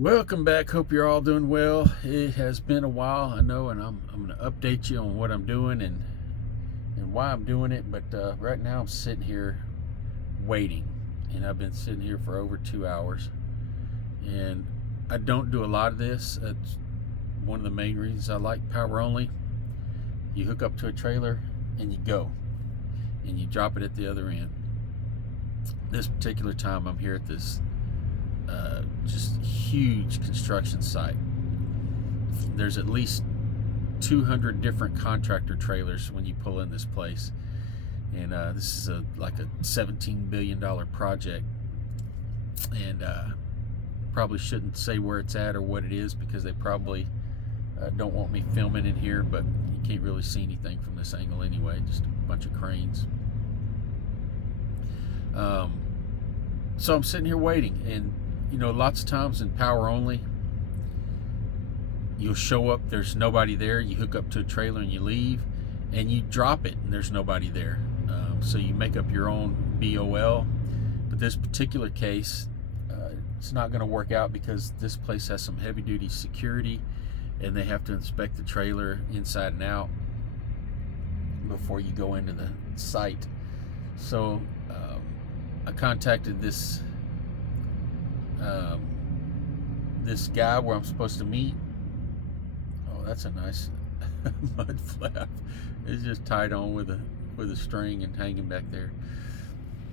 Welcome back. Hope you're all doing well. It has been a while, I know, and I'm going to update you on what I'm doing and why I'm doing it. But right now I'm sitting here waiting, and I've been sitting here for over 2 hours. And I don't do a lot of this. That's one of the main reasons I like power only. You hook up to a trailer and you go, and you drop it at the other end. This particular time I'm here at this just huge construction site. There's at least 200 different contractor trailers when you pull in this place, and this is like a $17 billion project. And probably shouldn't say where it's at or what it is, because they probably don't want me filming in here, but you can't really see anything from this angle anyway, just a bunch of cranes. So I'm sitting here waiting, and lots of times in power only, you'll show up, there's nobody there, you hook up to a trailer and you leave, and you drop it and there's nobody there. So you make up your own BOL. But this particular case, it's not going to work out, because this place has some heavy duty security, and they have to inspect the trailer inside and out before you go into the site. So I contacted this guy where I'm supposed to meet. Oh, that's a nice mud flap. It's just tied on with a string and hanging back there.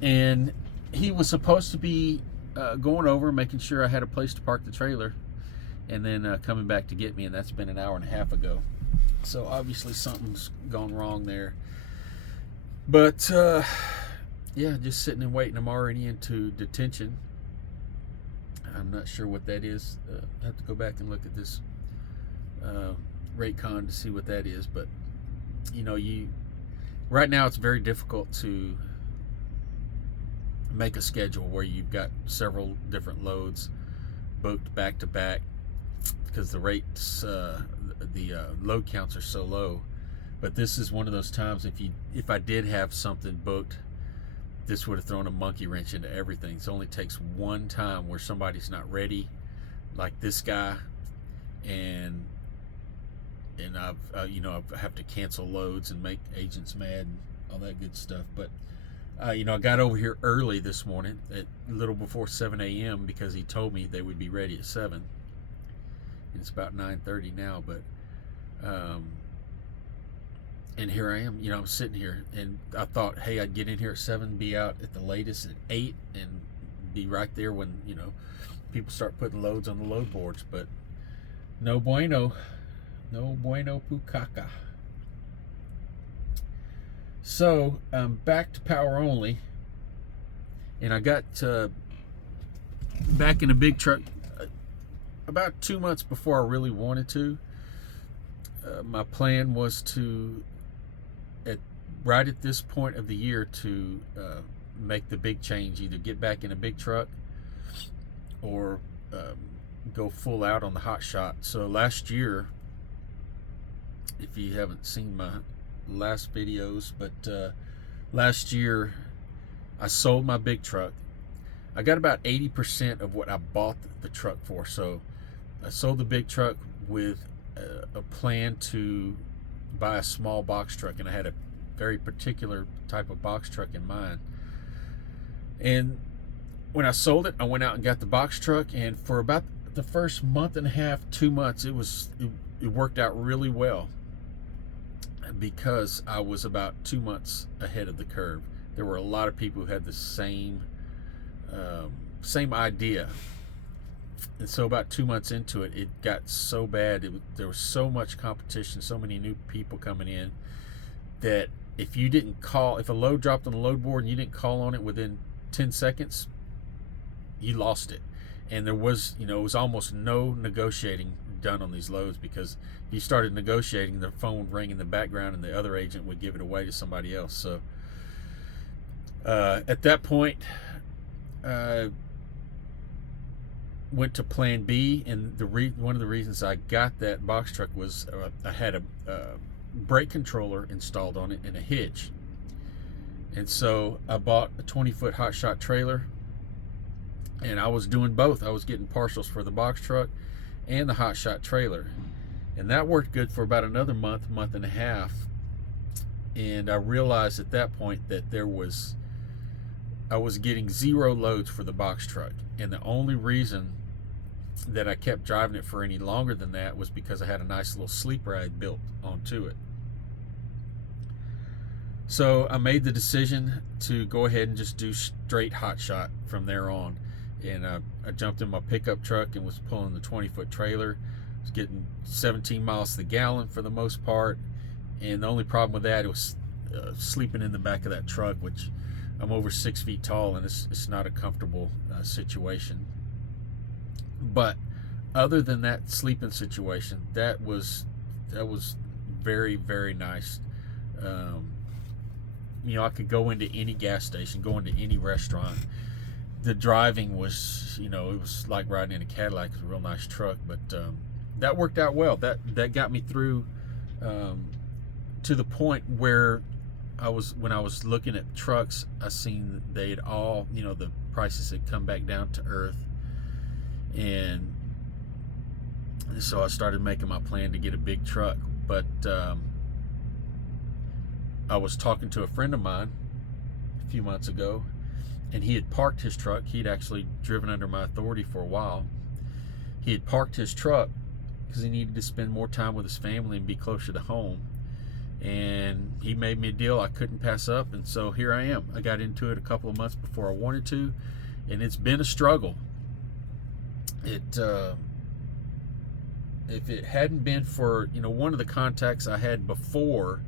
And he was supposed to be going over, making sure I had a place to park the trailer, and then coming back to get me, and that's been an hour and a half ago. So obviously something's gone wrong there. But yeah, just sitting and waiting. I'm already into detention. I'm not sure what that is. I have to go back and look at this Raycon to see what that is. But right now it's very difficult to make a schedule where you've got several different loads booked back to back, because the rates, the load counts are so low. But this is one of those times, if I did have something booked, this would have thrown a monkey wrench into everything. So it only takes one time where somebody's not ready, like this guy, and I've I have to cancel loads and make agents mad and all that good stuff. But I got over here early this morning at a little before 7 a.m. because he told me they would be ready at 7. And it's about 9:30 now, but and here I am, I'm sitting here, and I thought, hey, I'd get in here at 7, be out at the latest at 8, and be right there when, people start putting loads on the load boards. But no bueno pukaka. So I'm back to power only, and I got back in a big truck about 2 months before I really wanted to. My plan was to, right at this point of the year, to make the big change, either get back in a big truck or go full out on the hotshot. So last year, if you haven't seen my last videos, but last year I sold my big truck. I got about 80% of what I bought the truck for. So I sold the big truck with a plan to buy a small box truck, and I had a very particular type of box truck in mind. And when I sold it, I went out and got the box truck, and for about the first month and a half, 2 months, it worked out really well, because I was about 2 months ahead of the curve. There were a lot of people who had the same idea. And so about 2 months into it, it got so bad. There was so much competition, so many new people coming in, that if a load dropped on the load board and you didn't call on it within 10 seconds, you lost it. And there was, it was almost no negotiating done on these loads, because if you started negotiating, the phone would ring in the background and the other agent would give it away to somebody else. So at that point, went to plan B, and one of the reasons I got that box truck was I had a brake controller installed on it and a hitch. And so I bought a 20-foot hotshot trailer, And I was doing both. I was getting partials for the box truck and the hotshot trailer, and that worked good for about another month, month and a half. And I realized at that point that I was getting 0 loads for the box truck, and the only reason that I kept driving it for any longer than that was because I had a nice little sleeper I had built onto it. So I made the decision to go ahead and just do straight hotshot from there on. And I jumped in my pickup truck and was pulling the 20-foot trailer. I was getting 17 miles to the gallon for the most part. And the only problem with that was sleeping in the back of that truck, which I'm over 6 feet tall, and it's not a comfortable situation. But other than that sleeping situation, that was very, very nice. I could go into any gas station, go into any restaurant. The driving was, it was like riding in a Cadillac. It's a real nice truck, but that worked out well. That got me through to the point where when I was looking at trucks, I seen they had all, the prices had come back down to earth. And so I started making my plan to get a big truck. But I was talking to a friend of mine a few months ago, and he had parked his truck. He'd actually driven under my authority for a while. He had parked his truck because he needed to spend more time with his family and be closer to home. And he made me a deal I couldn't pass up, and so here I am. I got into it a couple of months before I wanted to, and it's been a struggle. If it hadn't been for one of the contacts I had before,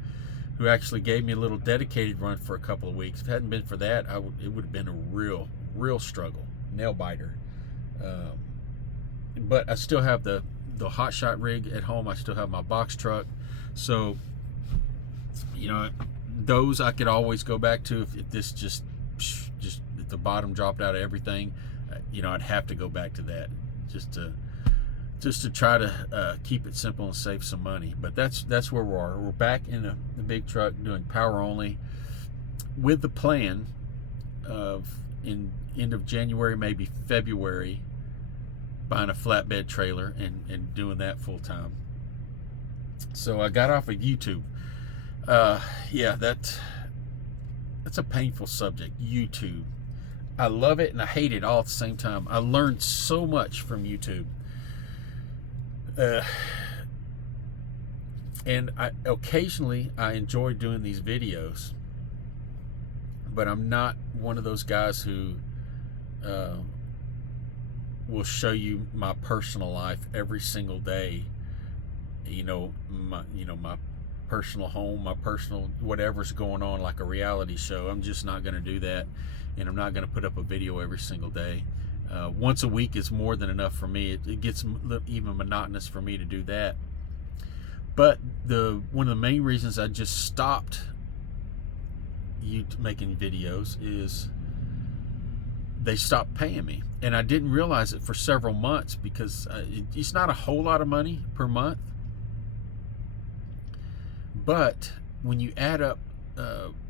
who actually gave me a little dedicated run for a couple of weeks, if it hadn't been for that, it would have been a real struggle, nail biter. But I still have the hotshot rig at home. I still have my box truck, so those I could always go back to if this just if the bottom dropped out of everything. I'd have to go back to that just to try to keep it simple and save some money. But that's where we are. We're back in the big truck doing power only, with the plan of in end of January, maybe February, buying a flatbed trailer and doing that full time. So I got off of YouTube. That's a painful subject, YouTube. I love it and I hate it all at the same time. I learned so much from YouTube. And occasionally I enjoy doing these videos, but I'm not one of those guys who will show you my personal life every single day. My personal home, my personal whatever's going on, like a reality show. I'm just not going to do that, and I'm not going to put up a video every single day. Once a week is more than enough for me. It gets even monotonous for me to do that. But one of the main reasons I just stopped making videos is they stopped paying me, and I didn't realize it for several months because it's not a whole lot of money per month. But when you add up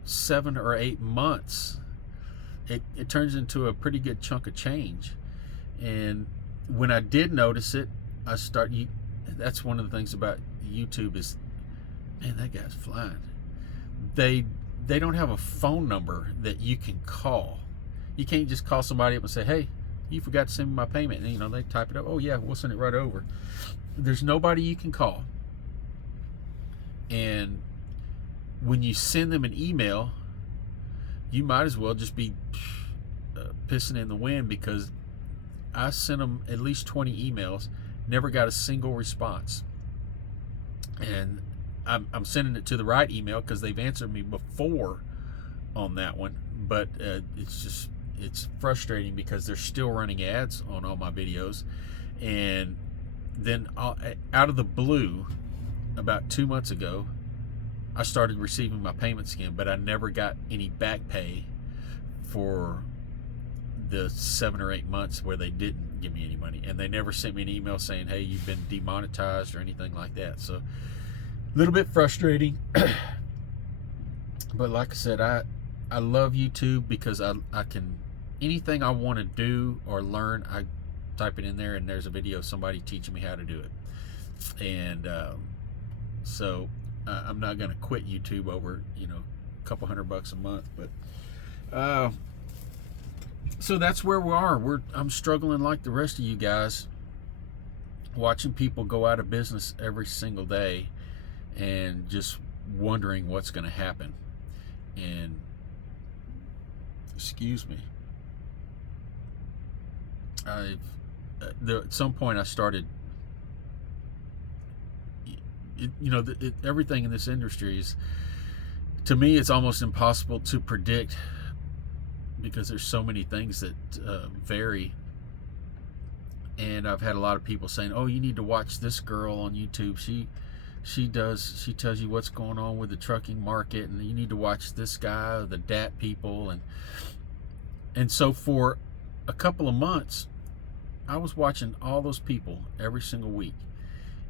7 or 8 months, it turns into a pretty good chunk of change. And when I did notice it, that's one of the things about YouTube is, man, that guy's flying. They don't have a phone number that you can call. You can't just call somebody up and say, hey, you forgot to send me my payment. And, they type it up. Oh yeah, we'll send it right over. There's nobody you can call. And when you send them an email, you might as well just be pissing in the wind, because I sent them at least 20 emails, never got a single response. And I'm sending it to the right email because they've answered me before on that one, but it's frustrating because they're still running ads on all my videos. And then out of the blue, about 2 months ago, I started receiving my payments again, but I never got any back pay for the 7 or 8 months where they didn't give me any money, and they never sent me an email saying, hey, you've been demonetized or anything like that. So a little bit frustrating. But like I said, I love YouTube because I can anything I want to do or learn, I type it in there, and there's a video of somebody teaching me how to do it. And so I'm not going to quit YouTube over, a couple $100 a month, but so that's where we are. I'm struggling like the rest of you guys, watching people go out of business every single day and just wondering what's going to happen. And excuse me, at some point I started, everything in this industry is, to me, it's almost impossible to predict, because there's so many things that vary. And I've had a lot of people saying, oh, you need to watch this girl on YouTube. She tells you what's going on with the trucking market, and you need to watch this guy, the DAT people. And so for a couple of months, I was watching all those people every single week.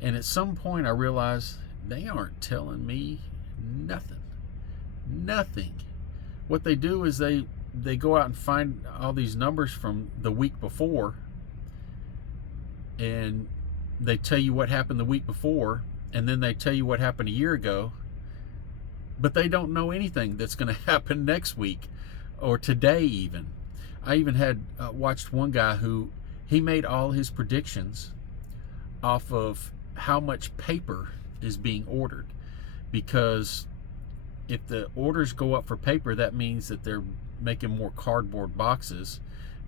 And at some point I realized they aren't telling me nothing. What they do is they go out and find all these numbers from the week before, and they tell you what happened the week before, and then they tell you what happened a year ago, but they don't know anything that's going to happen next week or today even. I even had watched one guy who, he made all his predictions off of how much paper is being ordered, because if the orders go up for paper, that means that they're making more cardboard boxes.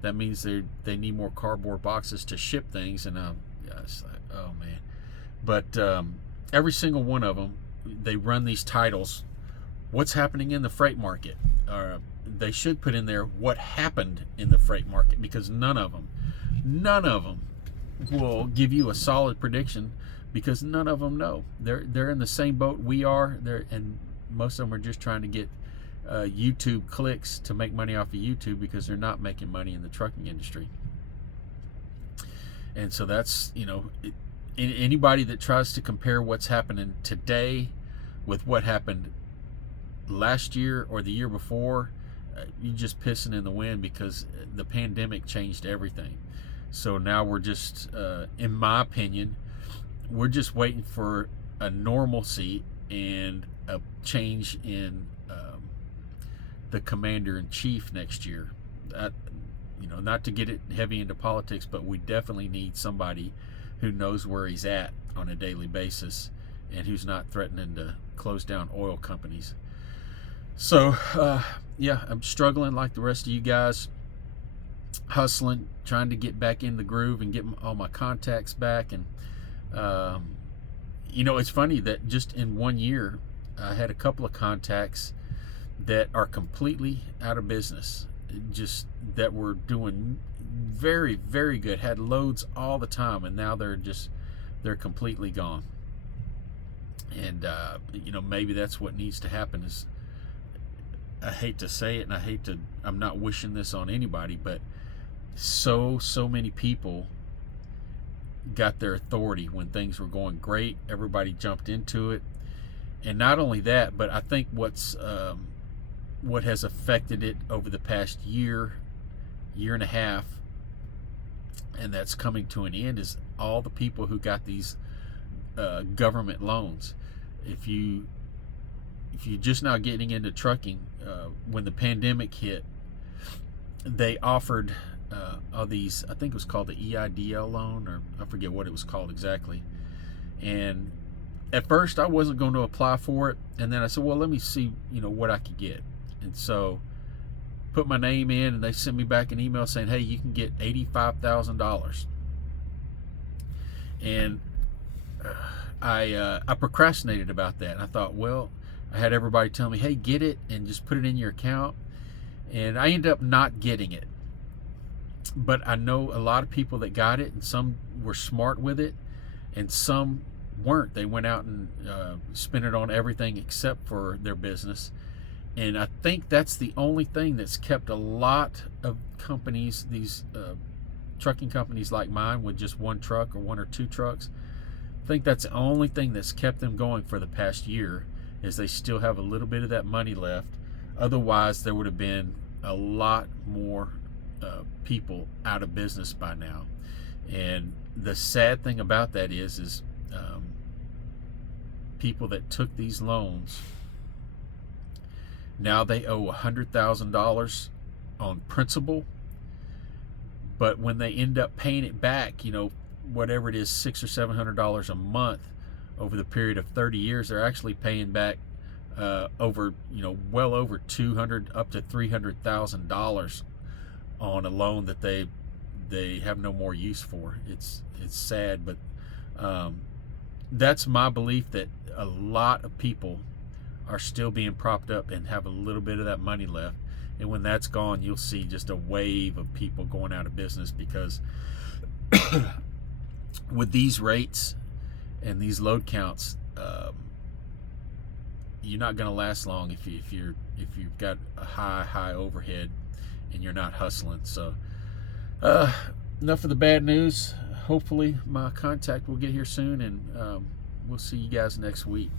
That means they need more cardboard boxes to ship things. And it's like, oh man. But every single one of them, they run these titles, what's happening in the freight market. They should put in there what happened in the freight market, because none of them will give you a solid prediction, because none of them know. They're in the same boat we are. And most of them are just trying to get YouTube clicks to make money off of YouTube, because they're not making money in the trucking industry. And so that's, anybody that tries to compare what's happening today with what happened last year or the year before, you're just pissing in the wind, because the pandemic changed everything. So now we're just, in my opinion, we're just waiting for a normalcy and a change in the commander-in-chief next year. Not to get it heavy into politics, but we definitely need somebody who knows where he's at on a daily basis, and who's not threatening to close down oil companies. So I'm struggling like the rest of you guys, hustling, trying to get back in the groove and get all my contacts back. And it's funny that just in 1 year I had a couple of contacts that are completely out of business, just that were doing very, very good, had loads all the time, and now they're completely gone. And maybe that's what needs to happen. Is, I hate to say it, and I'm not wishing this on anybody, but so many people got their authority when things were going great. Everybody jumped into it. And not only that, but I think what has affected it over the past year and a half, and that's coming to an end, is all the people who got these government loans. If you just now getting into trucking, when the pandemic hit, they offered all these, I think it was called the EIDL loan, or I forget what it was called exactly. And at first I wasn't going to apply for it, and then I said, well, let me see what I could get. And so put my name in, and they sent me back an email saying, hey, you can get $85,000. And I procrastinated about that. I thought, well, I had everybody tell me, hey, get it and just put it in your account. And I ended up not getting it. But I know a lot of people that got it, and some were smart with it, and some weren't. They went out and spent it on everything except for their business. And I think that's the only thing that's kept a lot of companies, these trucking companies like mine with just one truck or one or two trucks, I think that's the only thing that's kept them going for the past year, is they still have a little bit of that money left. Otherwise, there would have been a lot more people out of business by now. And the sad thing about that is people that took these loans, now they owe $100,000 on principal, but when they end up paying it back, whatever it is, $600 or $700 a month over the period of 30 years, they're actually paying back over, well over $200 up to $300,000 on a loan that they have no more use for. It's sad, but that's my belief, that a lot of people are still being propped up and have a little bit of that money left. And when that's gone, you'll see just a wave of people going out of business, because with these rates and these load counts, you're not going to last long if you've got a high overhead and you're not hustling. So enough of the bad news. Hopefully my contact will get here soon, and we'll see you guys next week.